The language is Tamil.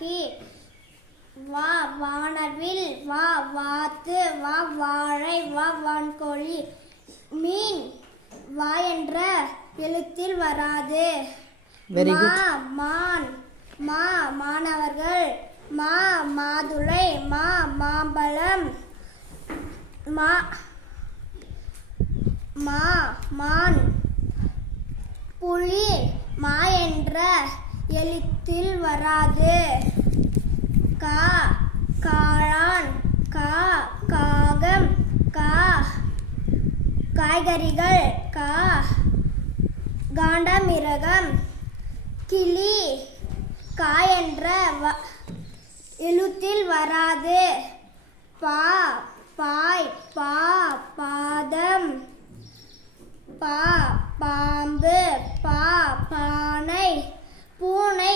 வானகி வா வானவில் வா வாத்து வா வாழை வா வான்கோழி. மீன் வா என்ற எழுத்தில் வராது. மா மான் மா மாணவர்கள் மா மாதுளை மா மாம்பழம். மா மா மான் புலி மா என்ற எழுத்தில் வராது. கா காளான் கா காகம் கா காய்கறிகள் கா காண்டமிருகம். கிளி கா என்ற எழுத்தில் வராது. பா பாய் பா பாதம் பா பாம்பு பா பானை பூனை